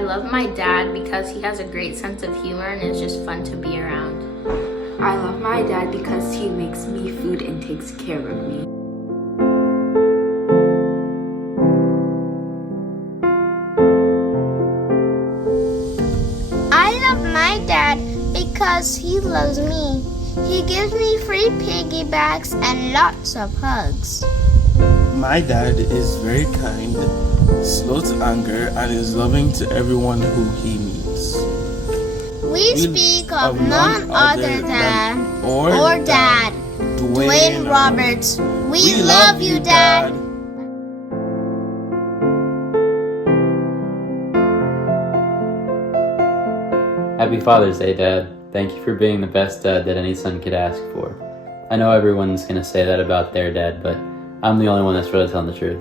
I love my dad because he has a great sense of humor and is just fun to be around. I love my dad because he makes me food and takes care of me. I love my dad because he loves me. He gives me free piggybacks and lots of hugs. My dad is very kind, slow to anger, and is loving to everyone who he meets. We speak of none other than or Dad, Dwayne Roberts. We love you, Dad. Happy Father's Day, Dad. Thank you for being the best dad that any son could ask for. I know everyone's gonna say that about their dad, but I'm the only one that's really telling the truth.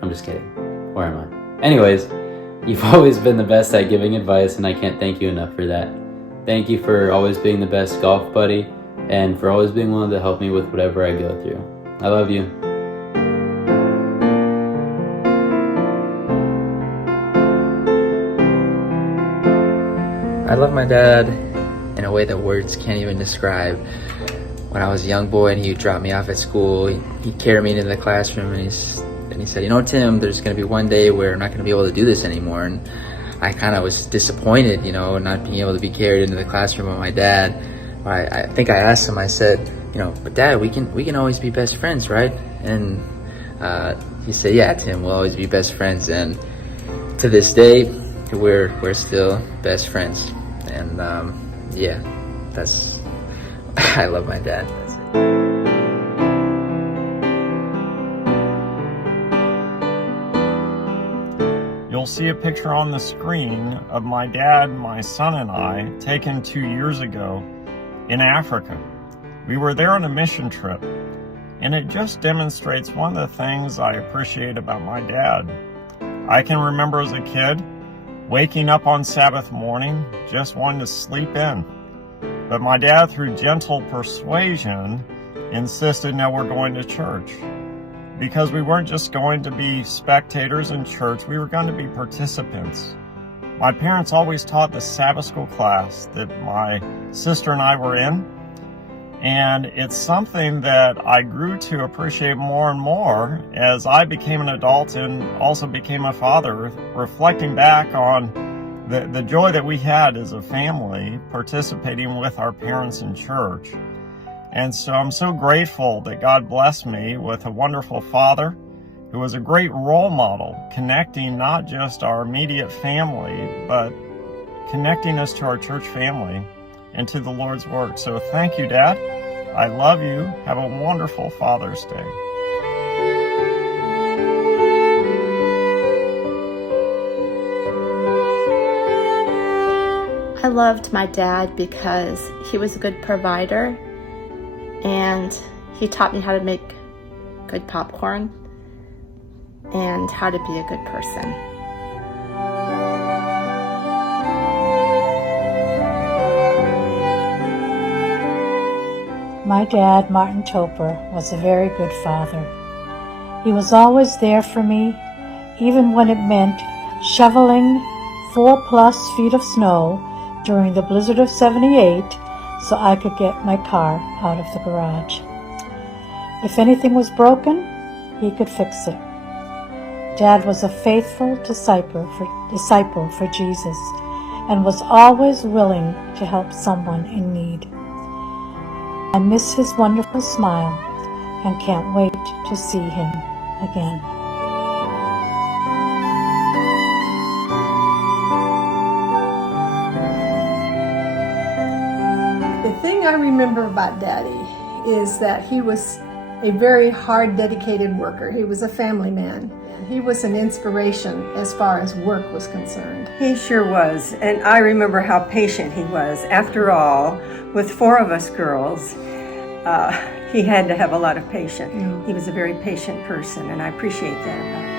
I'm just kidding. Or am I? Anyways, you've always been the best at giving advice, and I can't thank you enough for that. Thank you for always being the best golf buddy, and for always being willing to help me with whatever I go through. I love you. I love my dad in a way that words can't even describe. When I was a young boy and he would drop me off at school, he'd carry me into the classroom and he said, you know, Tim, there's going to be one day where I'm not going to be able to do this anymore. And I kind of was disappointed, you know, not being able to be carried into the classroom with my dad. I think I asked him, I said, you know, but Dad, we can always be best friends, right? And he said, yeah, Tim, we'll always be best friends. And to this day, we're still best friends. And yeah, I love my dad. That's it. You'll see a picture on the screen of my dad, my son, and I taken 2 years ago in Africa. We were there on a mission trip, and it just demonstrates one of the things I appreciate about my dad. I can remember as a kid waking up on Sabbath morning, just wanting to sleep in. But my dad, through gentle persuasion, insisted, no, we're going to church. Because we weren't just going to be spectators in church, we were going to be participants. My parents always taught the Sabbath school class that my sister and I were in. And it's something that I grew to appreciate more and more as I became an adult and also became a father, reflecting back on the joy that we had as a family participating with our parents in church. And so I'm so grateful that God blessed me with a wonderful father who was a great role model, connecting not just our immediate family, but connecting us to our church family and to the Lord's work. So thank you, Dad. I love you. Have a wonderful Father's Day. I loved my dad because he was a good provider and he taught me how to make good popcorn and how to be a good person. My dad, Martin Topper, was a very good father. He was always there for me, even when it meant shoveling 4+ feet of snow during the blizzard of '78 so I could get my car out of the garage. If anything was broken, he could fix it. Dad was a faithful disciple for Jesus and was always willing to help someone in need. I miss his wonderful smile and can't wait to see him again. The thing I remember about Daddy is that he was a very hard, dedicated worker. He was a family man. He was an inspiration as far as work was concerned. He sure was, and I remember how patient he was. After all, with 4 of us girls, he had to have a lot of patience. He was a very patient person, and I appreciate that about him.